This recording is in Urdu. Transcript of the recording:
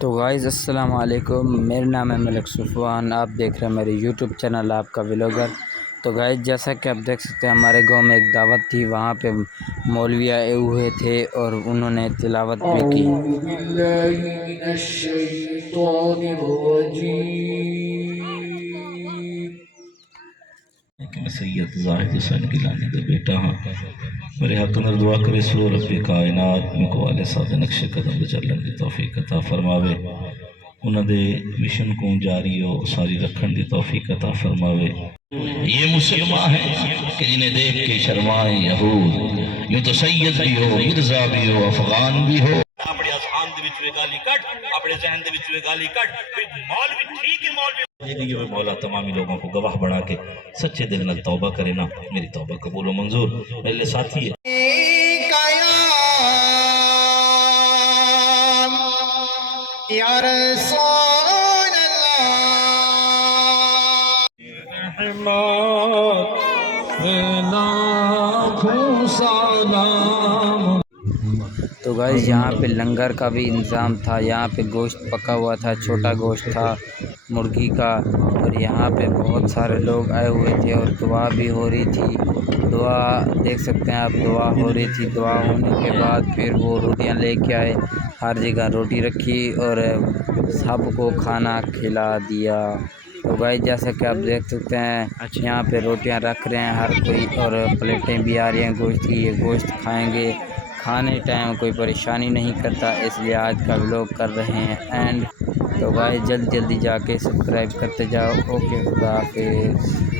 تو گائز السلام علیکم، میرا نام ہے ملک صفوان، آپ دیکھ رہے ہیں میرے یوٹیوب چینل آپ کا ولاگر۔ تو گائز جیسا کہ آپ دیکھ سکتے ہیں ہمارے گاؤں میں ایک دعوت تھی، وہاں پہ مولوی آئے ہوئے تھے اور انہوں نے تلاوت بھی کی۔ اعوذ باللہ من الشیطان الرجیم۔ کہ میں سید زاہد حسین گیلانی دے بیٹا ہاں، میرے حق اندر دعا کرے سو رب کائنات میں کو والے ساتھ نقش قدم دے چلن دی توفیق عطا فرماوے، انہاں دے مشن کو جاری ہو ساری رکھن دی توفیق عطا فرماوے۔ یہ مسلمان ہیں کہ جنہیں دیکھ کے شرمائیں یہود، یوں تو سید بھی ہو، مرزا بھی ہو، افغان بھی ہو، اپنے اذہان دے وچ گالی کٹ، اپنے ذہن دے وچ گالی کٹ، پھر مولوی ٹھیک ہے مولوی یہ ہوئے مولا تمامی لوگوں کو گواہ بنا کے سچے دل نال توبہ کرے نا، میری توبہ قبول و منظور۔ میرے لئے ساتھی ہے یا رسول اللہ۔ تو گائز یہاں پہ لنگر کا بھی انتظام تھا، یہاں پہ گوشت پکا ہوا تھا، چھوٹا گوشت تھا مرغی کا، اور یہاں پہ بہت سارے لوگ آئے ہوئے تھے اور دعا بھی ہو رہی تھی۔ دعا دیکھ سکتے ہیں آپ، دعا ہو رہی تھی، دعا ہونے کے بعد پھر وہ روٹیاں لے کے آئے، ہر جگہ روٹی رکھی اور سب کو کھانا کھلا دیا۔ تو گائز جیسا کہ آپ دیکھ سکتے ہیں یہاں پہ روٹیاں رکھ رہے ہیں ہر کوئی، اور پلیٹیں بھی آ رہی ہیں گوشت کی، یہ گوشت کھائیں گے۔ کھانے ٹائم کوئی پریشانی نہیں کرتا، اس لیے آج کا ولاگ کر رہے ہیں اینڈ۔ تو گائز جلدی جا کے سبسکرائب کرتے جاؤ۔ اوکے، خدا حافظ۔